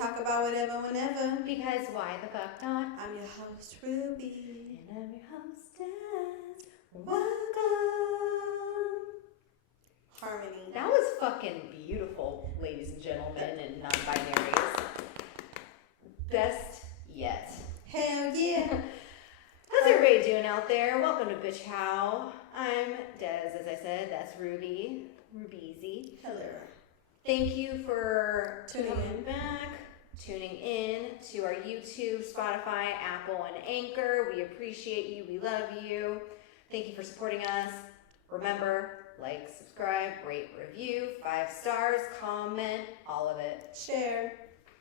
talk about whatever, whenever. Because why the fuck not? I'm your host, Ruby. And I'm your host, Des. Welcome. Harmony. That was fucking beautiful, ladies and gentlemen and non-binaries. Best yet. Hell yeah. How's everybody doing out there? Welcome to Bitch How. I'm Des, as I said. That's Ruby. Rubeezy. Hello. Thank you for Tuning in. tuning in to our YouTube, Spotify, Apple, and Anchor. We appreciate you. We love you. Thank you for supporting us. Remember, like, subscribe, rate, review, 5 stars, comment, all of it. Share.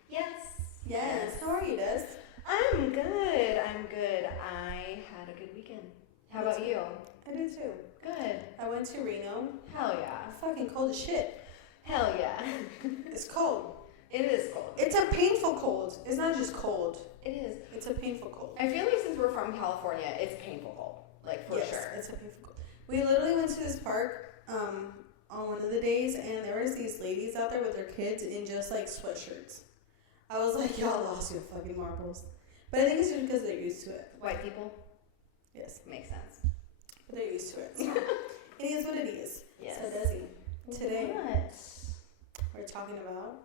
Yes. Yes. How are you, Des? I'm good. I had a good weekend. How about you? I do too. Good. I went to Reno. Hell yeah. It's fucking cold as shit. Hell yeah. It's cold. It is cold. It's a painful cold. It's not just cold. It is. It's a painful cold. I feel like since we're from California, it's painful cold. Like, for Yes, sure. it's a painful cold. We literally went to this park on one of the days, and there was these ladies out there with their kids in just like sweatshirts. I was like, y'all lost your fucking marbles. But I think it's just because they're used to it. White people? Yes. Makes sense. But they're used to it. So it is what it is. Yes. So Desi, today What? we're talking about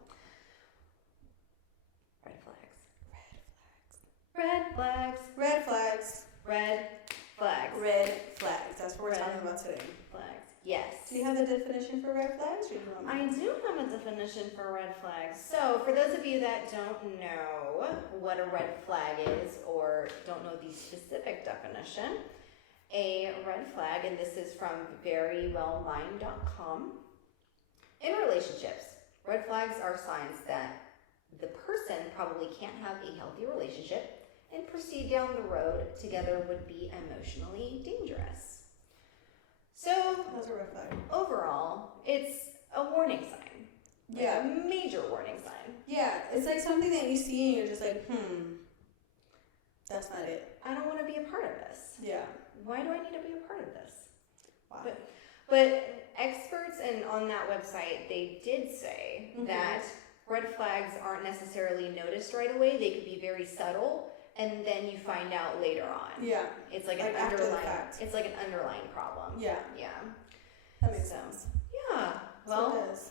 Red flags. Red flags. red flags. Red flags. Red flags. That's what we're Red talking about today. Flags. Yes. Do you have the definition for red flags? Or do you want I do have a definition for red flags. So, for those of you that don't know what a red flag is or don't know the specific definition, a red flag, and this is from verywellmind.com, in relationships, red flags are signs that the person probably can't have a healthy relationship and proceed down the road together would be emotionally dangerous. So, That's a red flag. overall, it's a warning sign. Yeah. Like a major warning sign. Yeah. It's like something that you see and you're just like, that's not it. I don't want to be a part of this. Yeah. Why do I need to be a part of this? Wow. But experts and on that website, they did say that red flags aren't necessarily noticed right away. They could be very subtle, and then you find out later on. Yeah. It's like, Like an after the underlying. fact. It's like an underlying problem. Yeah. Yeah. That makes sense. Yeah. So Well. it does.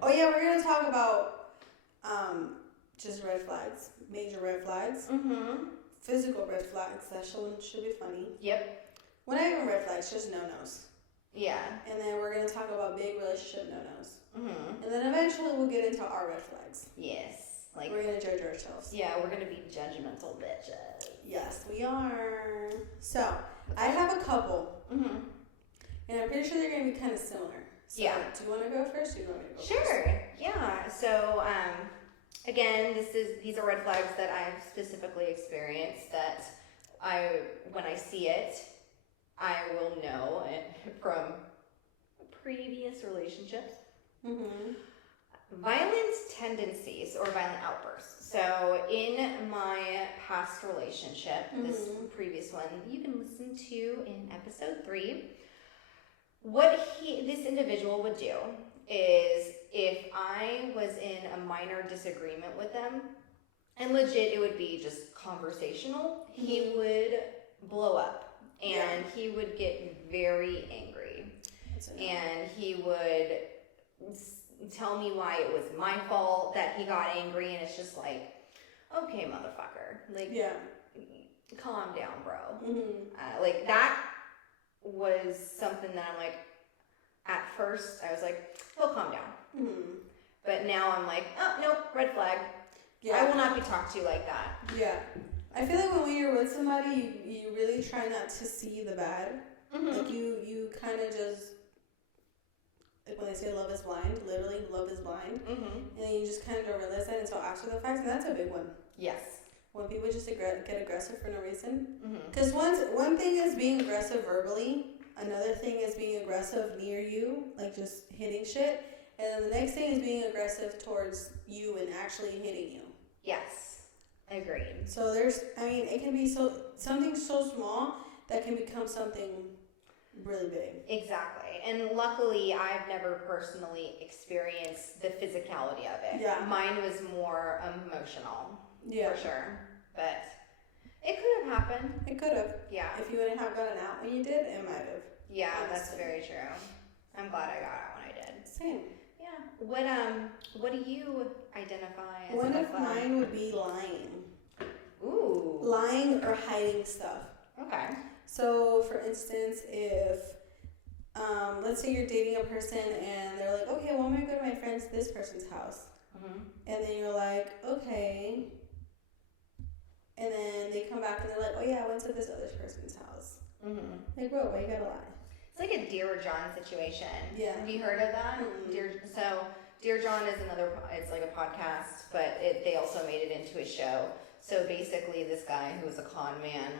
Oh yeah, we're gonna talk about just red flags, major red flags, physical red flags. That should be funny. Yep. Well, not even red flags, just no-nos. Yeah. And then we're gonna talk about big relationship no-nos. And then eventually we'll get into our red flags. Yes. Like. We're gonna judge ourselves. Yeah, we're gonna be judgmental bitches. Yes, we are. So I have a couple, and I'm pretty sure they're gonna be kind of similar. So, Yeah. Do you want to go first? Or do you want me to go first? Sure. Yeah. So, again, these are red flags that I've specifically experienced that when I see it, I will know it from previous relationships. Violent tendencies or violent outbursts. So, in my past relationship, this previous one, you can listen to in episode 3. What this individual would do is if I was in a minor disagreement with them, and legit it would be just conversational, he would blow up and he would get very angry. And he would tell me why it was my fault that he got angry, and it's just like, okay, motherfucker, like, calm down, bro. Like, that was something that I'm like, at first I was like, he'll calm down. But now I'm like, oh, nope, red flag. Yeah. I will not be talked to like that. Yeah. I feel like when you're with somebody, you really try not to see the bad. Like you kind of just, like when they say love is blind, literally love is blind. And then you just kind of don't realize that until after the fact, and that's a big one. Yes. When people just get aggressive for no reason. Because one thing is being aggressive verbally, another thing is being aggressive near you, like just hitting shit, and then the next thing is being aggressive towards you and actually hitting you. Yes, agreed. So it can be something so small that can become something really big. Exactly. and luckily I've never personally experienced the physicality of it. Yeah. Mine was more emotional. Yeah. For sure. But it could have happened. It could have. Yeah. If you wouldn't have gotten out when you did, it might have. Yeah, honestly. that's very true. I'm glad I got out when I did. Same. Yeah. What do you identify as? One of mine would be lying. Ooh. Lying or hiding stuff. Okay. So, for instance, if let's say you're dating a person and they're like, okay, well, I'm gonna go to my friend's this person's house, and then you're like, okay, and then they come back and they're like, oh yeah, I went to this other person's house. Like, bro, why you gotta lie? It's like a Dear John situation. Yeah. Have you heard of that? Dear John is it's like a podcast, but they also made it into a show. So basically this guy who was a con man,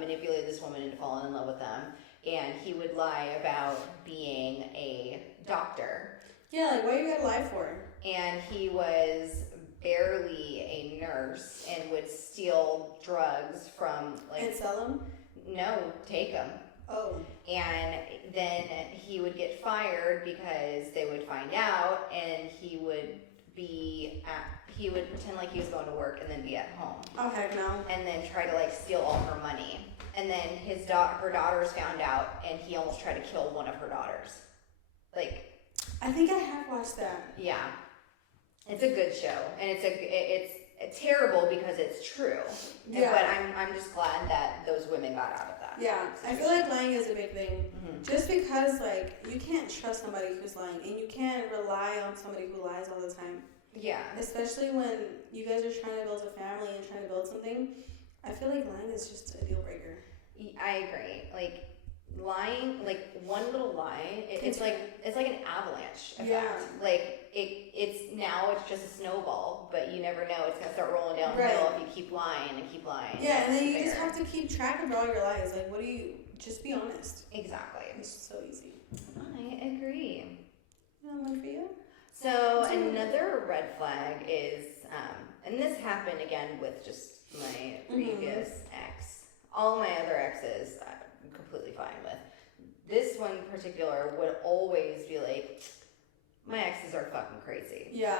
manipulated this woman into falling in love with them, and he would lie about being a doctor. Yeah, like, what you gotta lie for? And he was barely a nurse and would steal drugs from, And sell them? No, take them. Oh. And then he would get fired because they would find out, and he would pretend like he was going to work and then be at home. Oh, heck no. And then try to steal all her money. And then her daughters found out, and he almost tried to kill one of her daughters. I think I have watched that. Yeah. It's a good show, and it's terrible because it's true. Yeah. But I'm just glad that those women got out of that. Yeah, I feel like lying is a big thing. Just because, you can't trust somebody who's lying, and you can't rely on somebody who lies all the time. Yeah. Especially when you guys are trying to build a family and trying to build something. I feel like lying is just a deal breaker. I agree. Lying, one little lie, it's like an avalanche effect. Yeah. It's just a snowball, but you never know. It's gonna start rolling downhill if you keep lying and keep lying. Yeah, and then you just have to keep track of all your lies. Just be honest. Exactly. It's so easy. I agree. One for you? So another red flag is, and this happened again with just my previous ex. All my other exes, I'm completely fine with. This one in particular would always be like, my exes are fucking crazy. Yeah.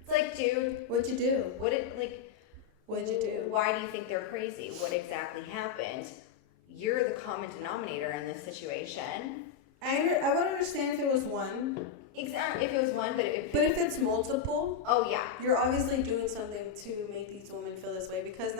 It's like, dude. What'd you do? What'd you do? Why do you think they're crazy? What exactly happened? You're the common denominator in this situation. I would understand if it was one. Exactly, if it was one, but if it's multiple, oh yeah, you're obviously doing something to make these women feel this way, because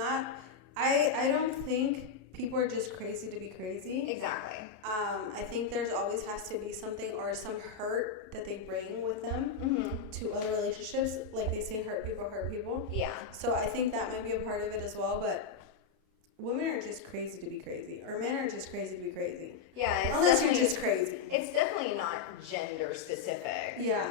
I don't think people are just crazy to be crazy. Exactly. I think there's always has to be something or some hurt that they bring with them to other relationships. Like they say, hurt people. Yeah. So I think that might be a part of it as well, but women are just crazy to be crazy, or men are just crazy to be crazy. Yeah, unless you're just crazy. It's definitely not gender specific. Yeah,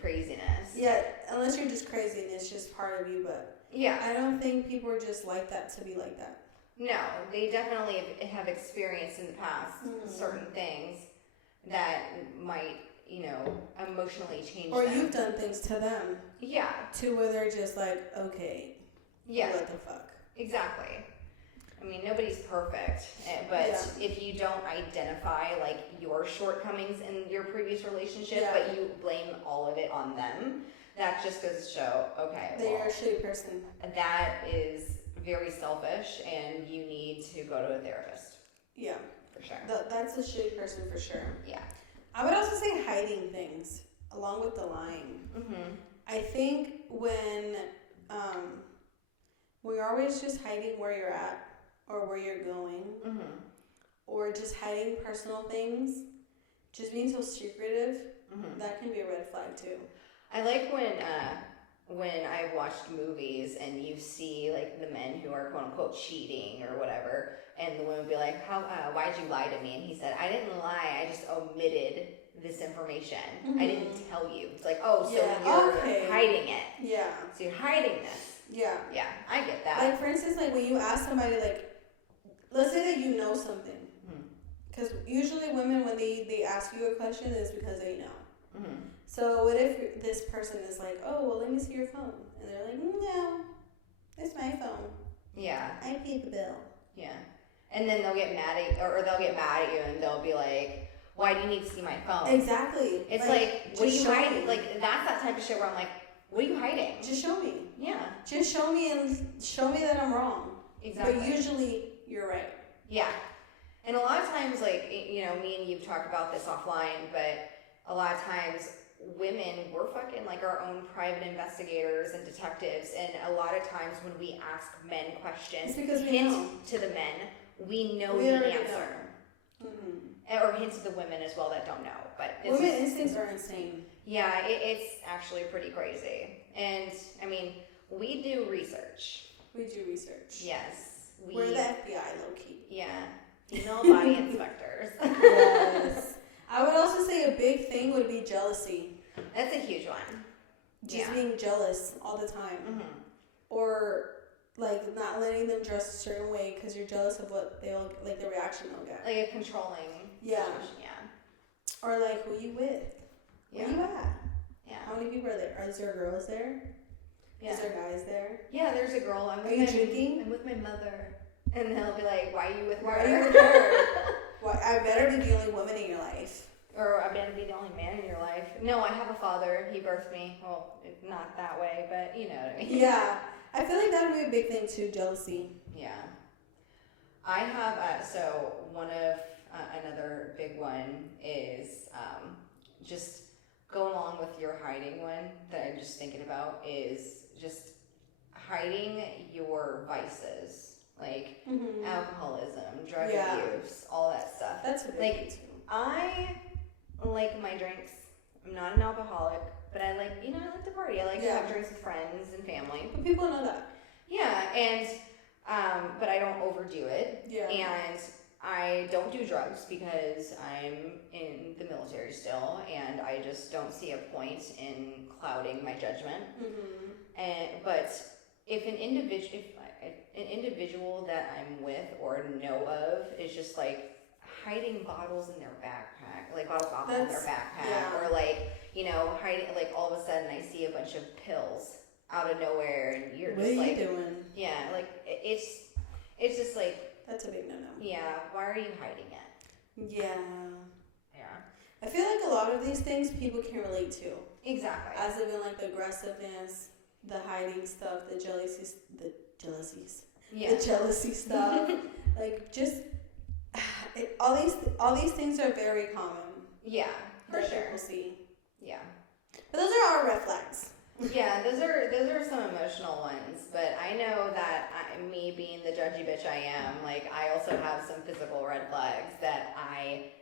craziness. Yeah, unless you're just crazy and it's just part of you. But yeah, I don't think people are just like that to be like that. No, they definitely have experienced in the past certain things that might, emotionally change or them. you've done things to them. Yeah. To where they're just like, okay. Yeah. What the fuck? Exactly. I mean, nobody's perfect, but if you don't identify your shortcomings in your previous relationship, but you blame all of it on them, that just goes to show, okay, that you're a shitty person. That is very selfish, and you need to go to a therapist. Yeah, for sure. That's a shitty person for sure. Yeah. I would also say hiding things along with the lying. I think when you're always just hiding where you're at or where you're going, or just hiding personal things, just being so secretive, that can be a red flag too. I like when I've watched movies and you see the men who are quote unquote cheating or whatever, and the women be like, why'd you lie to me? And he said, I didn't lie, I just omitted this information. I didn't tell you. It's like, oh, so you're hiding it. Yeah. So you're hiding this. Yeah. Yeah, I get that. For instance, when you ask somebody, let's say that you know something. Because usually women, when they ask you a question, it's because they know. So what if this person is like, oh, well, let me see your phone. And they're like, no, it's my phone. Yeah. I paid the bill. Yeah. And then they'll get mad at you, or they'll get mad at you, and they'll be like, why do you need to see my phone? Exactly. It's like what are you hiding? Like, that's that type of shit where I'm like, what are you hiding? Just show me. Yeah. Just show me that I'm wrong. Exactly. But usually, you're right. Yeah. And a lot of times, like, you know, me and you've talked about this offline, but a lot of times women, we're fucking like our own private investigators and detectives, and a lot of times when we ask men questions, it's because we hint know. To the men, we know the answer. Mm-hmm. Or hint to the women as well that don't know. But women instincts are insane. Yeah, it's actually pretty crazy. And, I mean, we do research. We do research. Yes. We're the FBI, low-key. Yeah. Female body inspectors. Yes. I would also say a big thing would be jealousy. That's a huge one. Just being jealous all the time. Mm-hmm. Or, like, not letting them dress a certain way because you're jealous of what they'll, like, the reaction they'll get. Like a controlling situation, yeah. Or, like, who you with? Yeah. Where you at? Yeah. How many people are there? Is there girls there? Yeah. Is there guys there? Yeah, there's a girl. Are you drinking? I'm with my mother. And they'll be like, why are you with her? Why are you with her? Well, I better be the only woman in your life. Or I better be the only man in your life. No, I have a father. He birthed me. Well, not that way, but you know what I mean. Yeah. I feel like that would be a big thing too, jealousy. Yeah. I have, so one of, another big one is just going along with your hiding one that I'm just thinking about is just hiding your vices. Like alcoholism, drug abuse, all that stuff. That's a big like, one too. I like my drinks. I'm not an alcoholic, but I like, I like to party. I like to have drinks with friends and family. But people know that. Yeah, and but I don't overdo it. Yeah. And I don't do drugs because I'm in the military still, and I just don't see a point in clouding my judgment. But if an individual that I'm with or know of is just like hiding bottles in their backpack, like bottles of alcohol in their backpack, or like, hiding, like all of a sudden I see a bunch of pills out of nowhere and you're just like, what are you doing? Yeah, like it's just like, that's a big no-no. Yeah, why are you hiding it? Yeah. Yeah. I feel like a lot of these things people can relate to. Exactly. As even like the aggressiveness, the hiding stuff, the jealousy stuff. Like just all these things are very common. Yeah, for sure. People see. Yeah. But those are our red flags. Yeah, those are some emotional ones, but I know that me being the judgy bitch I am, like I also have some physical red flags that I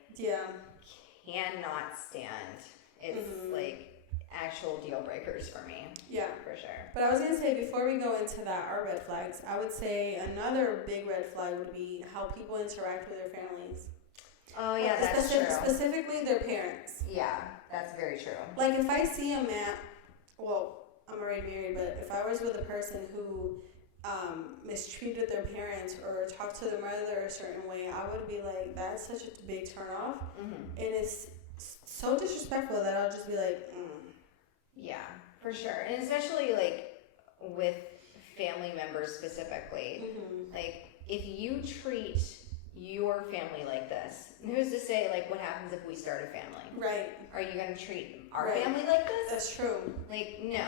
cannot stand. It's like actual deal breakers for me. Yeah, for sure. But I was gonna say before we go into that, our red flags, I would say another big red flag would be how people interact with their families. Oh yeah, that's true. Specifically their parents. Yeah, that's very true. Like if I see a man, well, I'm already married, but if I was with a person who mistreated their parents or talked to their mother a certain way, I would be like, that's such a big turnoff. And it's so disrespectful that I'll just be like, Yeah, for sure. And especially like with family members specifically. Like if you treat your family like this, who's to say like what happens if we start a family? Right. Are you going to treat our family like this? That's true. Like, no.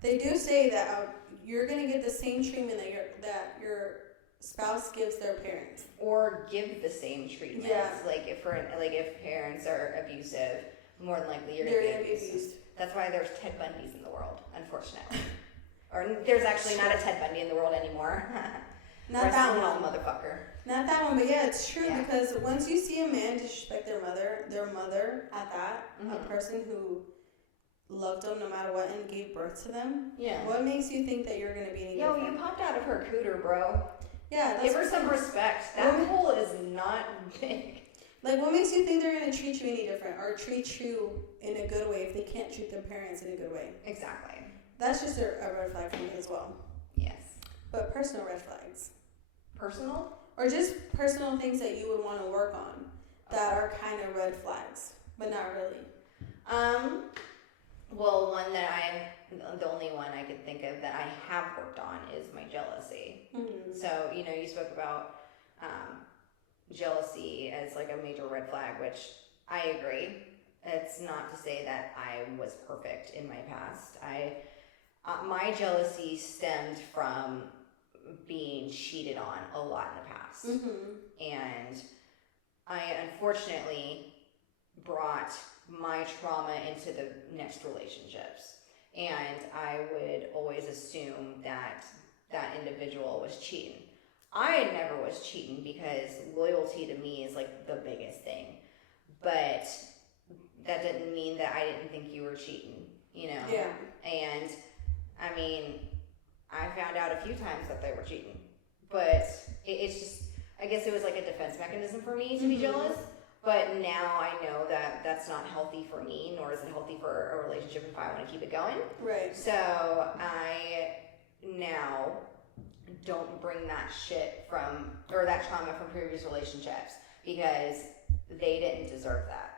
They do say that you're going to get the same treatment that your spouse gives their parents, or give the same treatment. Yeah. Like if parents are abusive, more than likely you're going to be abused. That's why there's Ted Bundys in the world, unfortunately. Or there's actually not a Ted Bundy in the world anymore. Not that one, motherfucker. Not that one, but yeah, it's true because once you see a man disrespect their mother at that, a person who loved them no matter what and gave birth to them. Yeah. What makes you think that you're gonna be any different? You popped out of her cooter, bro. Yeah. Give her some respect. That hole is not big. Like, what makes you think they're gonna treat you any different or treat you in a good way if they can't treat their parents in a good way? Exactly. That's just a red flag for me as well. Yes. But personal red flags. Personal? Or just personal things that you would want to work on that are kind of red flags, but not really. Well, one that the only one I could think of that I have worked on is my jealousy. So, you spoke about jealousy as like a major red flag, which I agree. It's not to say that I was perfect in my past. My jealousy stemmed from being cheated on a lot in the past. And I unfortunately brought my trauma into the next relationships. And I would always assume that that individual was cheating. I never was cheating because loyalty to me is like the biggest thing. But that didn't mean that I didn't think you were cheating, you know? Yeah. And I mean, I found out a few times that they were cheating. But it's just, I guess it was like a defense mechanism for me to be jealous. But now I know that that's not healthy for me, nor is it healthy for a relationship if I want to keep it going. Right. So I now don't bring that shit or that trauma from previous relationships because they didn't deserve that.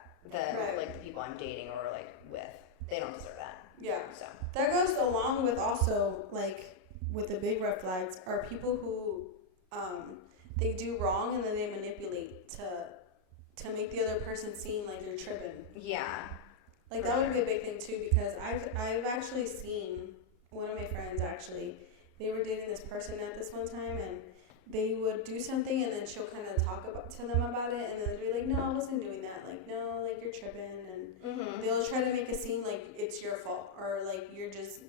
Like the people I'm dating or like with, they don't deserve that. Yeah. So that goes along with also like with the big red flags are people who they do wrong and then they manipulate to make the other person seem like they're tripping. Yeah. Like that would be a big thing too because I've actually seen one of my friends actually, they were dating this person at this one time and they would do something and then she'll kind of talk to them about it and then they'll be like, no, I wasn't doing that. Like, no, like you're tripping. And they'll try to make it seem like it's your fault or like you're just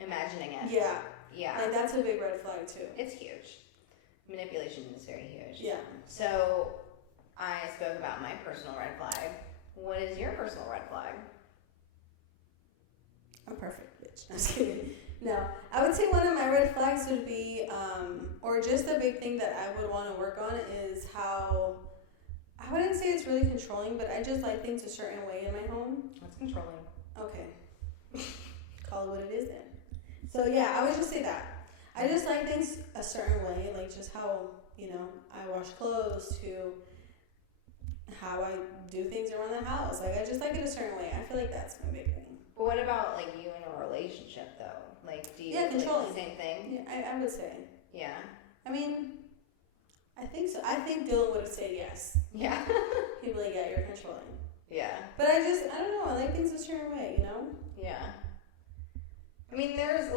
imagining it. Yeah. Yeah. Like that's a big red flag too. It's huge. Manipulation is very huge. Yeah. So I spoke about my personal red flag. What is your personal red flag? I'm perfect, bitch. I'm just kidding. No, I would say one of my red flags would be, or just a big thing that I would want to work on is how, I wouldn't say it's really controlling, but I just like things a certain way in my home. That's controlling. Okay. Call it what it is then. So yeah, I would just say that. I just like things a certain way, like just how, you know, I wash clothes to how I do things around the house. Like I just like it a certain way. I feel like that's my big thing. But what about like you in a relationship though? Like, do you controlling. like the same thing? Yeah, I would say. Yeah. I mean, I think so. I think Dylan would have said yes. Yeah. He'd be like, yeah, you're controlling. Yeah. But I don't know. I like things a certain way, you know? Yeah. I mean, there's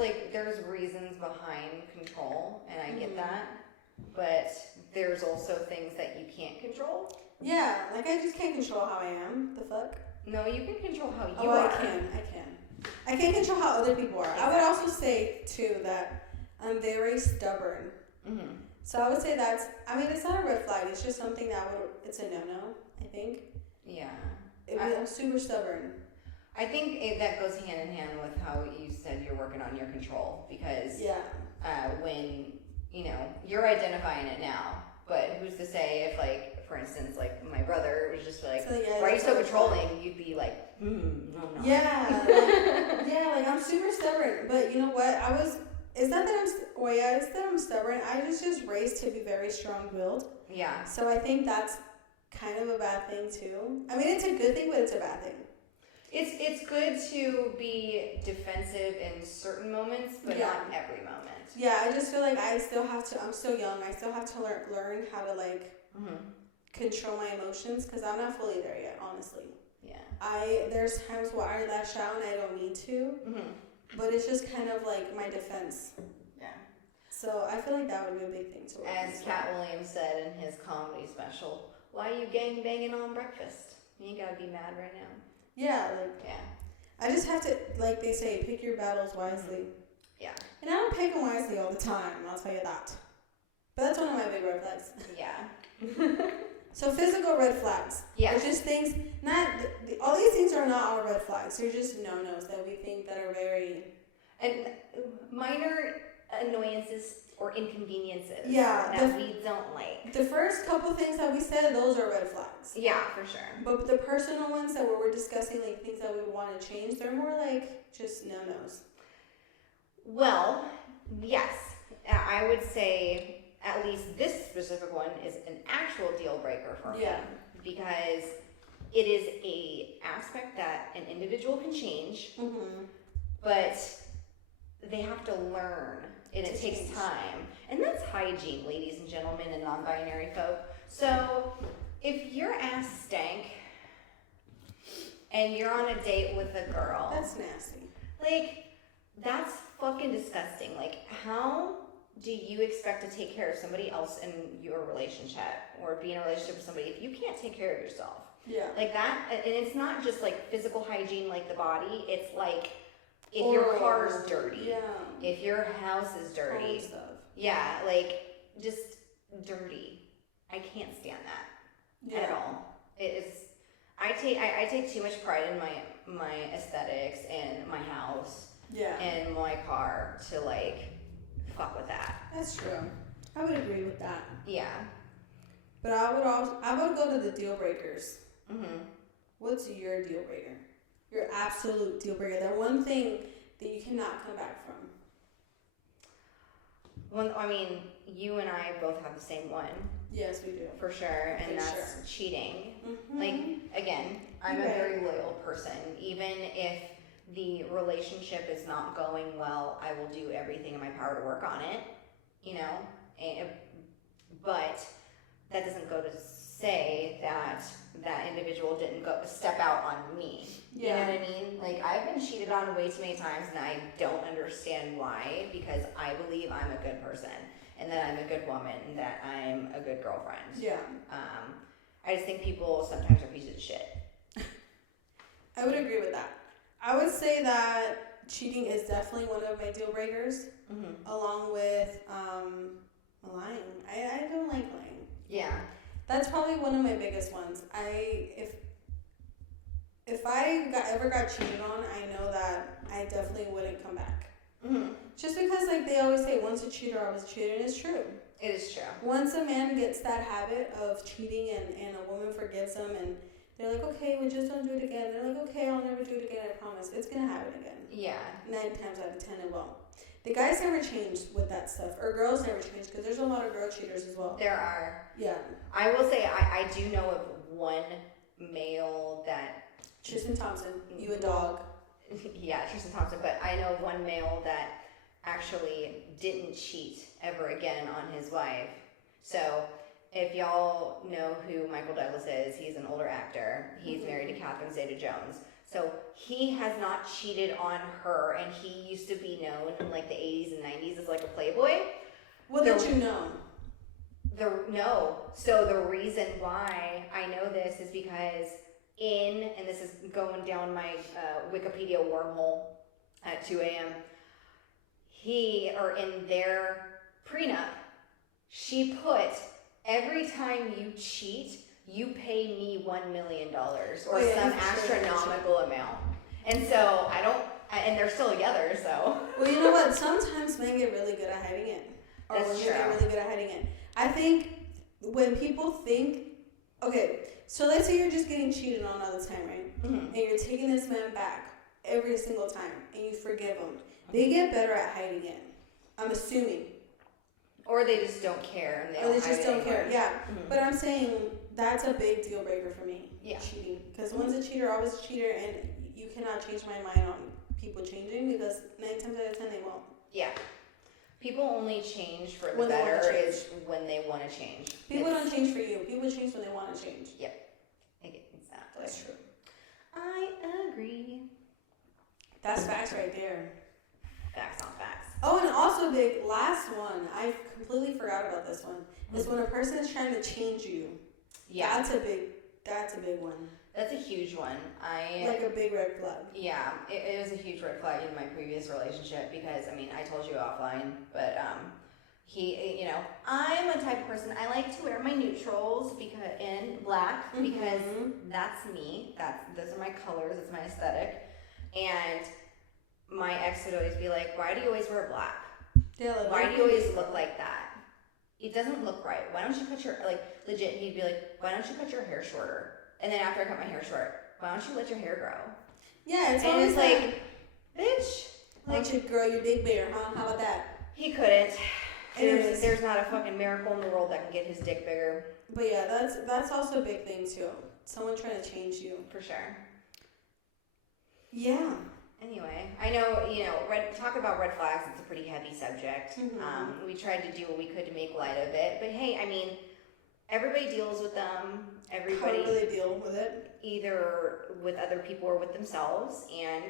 reasons behind control, and I get that. But there's also things that you can't control. Yeah, like I just can't control how I am. The fuck? No, you can control how you are. I can. I can't control how other people are. Exactly. I would also say, too, that I'm very stubborn. So I would say it's not a red flag. It's just something it's a no-no, I think. Yeah. I'm super stubborn. I think that goes hand in hand with how you said you're working on your control because when, you know, you're identifying it now, but who's to say if, like, for instance, like my brother was just like, why are you so controlling? You'd be like, no. Yeah, like I'm super stubborn. But you know what? It's not that I'm stubborn. I was just raised to be very strong-willed. Yeah. So I think that's kind of a bad thing too. I mean, it's a good thing, but it's a bad thing. It's good to be defensive in certain moments, but not every moment. Yeah, I just feel like I'm so young. I still have to learn how to like control my emotions because I'm not fully there yet, honestly. Yeah. There's times where I lash out and I don't need to, but it's just kind of like my defense. Yeah. So I feel like that would be a big thing to work on. As Cat Williams said in his comedy special, why are you gang banging on breakfast? You ain't gotta be mad right now. Yeah, I just have to, like they say, pick your battles wisely. Yeah. And I don't pick them wisely all the time, I'll tell you that. But that's one of my big red flags. Yeah. So physical red flags. Yeah. They're just things, all these things are not all red flags. They're just no-nos that we think that are very... And minor annoyances or inconveniences that we don't like. The first couple things that we said, those are red flags. Yeah, for sure. But the personal ones that we're discussing, like things that we want to change, they're more like just no-nos. Well, yes. I would say at least this specific one is an actual deal breaker for me. Yeah. Because it is a aspect that an individual can change, but they have to learn. And it takes time. And that's hygiene, ladies and gentlemen, and non-binary folk. So if your ass stank, and you're on a date with a girl. That's nasty. Like, that's fucking disgusting. Like, how do you expect to take care of somebody else in your relationship or be in a relationship with somebody if you can't take care of yourself? Yeah. Like that, and it's not just like physical hygiene like the body, it's like if your car's dirty, if your house is dirty, stuff. Yeah, like just dirty. I can't stand that at all. It is. I take too much pride in my aesthetics and my house and my car to like fuck with that. That's true. I would agree with that. Yeah. But I would go to the deal breakers. Mm-hmm. What's your deal breaker? Your absolute deal breaker. That one thing that you cannot come back from. Well, I mean, you and I both have the same one. Yes, we do. For sure, and that's cheating. Mm-hmm. Like, again, I'm a very loyal person. Even if the relationship is not going well, I will do everything in my power to work on it, you know? But that doesn't go to say that that individual didn't step out on me. You know what I mean? Like, I've been cheated on way too many times, and I don't understand why, because I believe I'm a good person, and that I'm a good woman, and that I'm a good girlfriend. Yeah. I just think people sometimes are pieces of shit. I would agree with that. I would say that cheating is definitely one of my deal breakers, along with lying. I don't like lying. Yeah. That's probably one of my biggest ones. If I ever got cheated on, I know that I definitely wouldn't come back. Mm-hmm. Just because, like they always say, once a cheater, always a cheater, and it's true. It is true. Once a man gets that habit of cheating and a woman forgives him and they're like, okay, we just don't do it again. They're like, okay, I'll never do it again, I promise. It's going to happen again. Yeah. 9 times out of 10 it won't. The guys never change with that stuff, or girls never change, because there's a lot of girl cheaters as well. There are. Yeah. I will say I do know of one male that... Tristan Thompson, you a dog. Yeah, Tristan Thompson, but I know one male that actually didn't cheat ever again on his wife. So if y'all know who Michael Douglas is, he's an older actor. He's married to Catherine Zeta-Jones. So he has not cheated on her, and he used to be known in like the 80s and 90s as like a playboy. What did you know? No. So the reason why I know this is because and this is going down my Wikipedia wormhole at 2 a.m., in their prenup, she put, every time you cheat, you pay me $1 million or some astronomical amount. And so and they're still together, so. Well, you know what? Sometimes men get really good at hiding it. Or women get really good at hiding it. I think when people think, okay, so let's say you're just getting cheated on all the time, right? Mm-hmm. And you're taking this man back every single time, and you forgive him. They get better at hiding it. I'm assuming. Or they just don't care. Or they just don't care. Yeah. Mm-hmm. But I'm saying that's a big deal breaker for me. Yeah. Cheating. Because one's a cheater, always a cheater, and you cannot change my mind on people changing, because 9 times out of 10 they won't. Yeah. People only change for the better is when they want to change. People don't change for you. People change when they want to change. Yep. Exactly. That's true. I agree. That's facts right there. Facts on facts. Oh, and also big, last one. I completely forgot about this one. Is when a person is trying to change you. Yeah. That's a big one. That's a huge one. Like a big red flag. Yeah, it was a huge red flag in my previous relationship because, I mean, I told you offline, but I'm a type of person, I like to wear my neutrals in black because that's me. Those are my colors, it's my aesthetic. And my ex would always be like, why do you always wear black? Yeah, like, why do you always look like that? It doesn't look right. Why don't you cut your, legit, he'd be like, why don't you cut your hair shorter? And then after I cut my hair short, why don't you let your hair grow? Yeah, it's always like, bitch. Why don't you grow your dick bigger, huh? How about that? He couldn't. There's not a fucking miracle in the world that can get his dick bigger. But yeah, that's also a big thing too. Someone trying to change you. For sure. Yeah. Anyway, I know, talk about red flags, it's a pretty heavy subject. Mm-hmm. We tried to do what we could to make light of it. But hey, I mean, everybody deals with them. Everybody How do they deal with it? either with other people or with themselves, and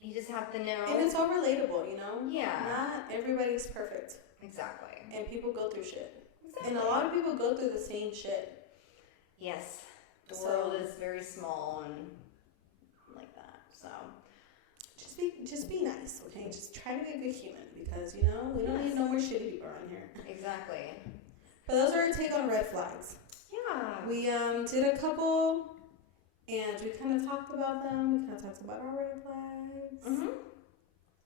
you just have to know. And it's all relatable, you know? Yeah. Not everybody's perfect. Exactly. And people go through shit. Exactly. And a lot of people go through the same shit. Yes. The world is very small and like that. So just be nice, okay? Just try to be a good human because, you know, we don't need no more shitty people around here. Exactly. But those are our take on red flags. Yeah. We did a couple and we kind of talked about them. We kind of talked about our red flags. Mm-hmm.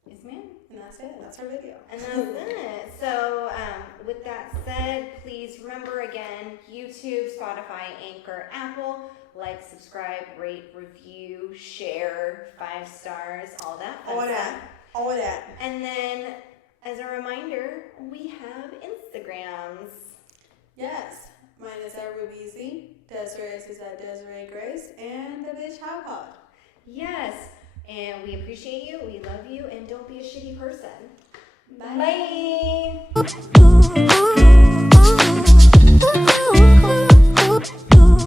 Yes, ma'am. And that's it. That's our video. And that's it. So, with that said, please remember again, YouTube, Spotify, Anchor, Apple. Like, subscribe, rate, review, share, 5 stars, all that fun stuff. All that. And then, as a reminder, we have Instagrams. Yes. Mine is at Ruby Desiree's is at Desiree Grace, and the bitch How Pod. Yes. And we appreciate you, we love you, and don't be a shitty person. Bye. Bye.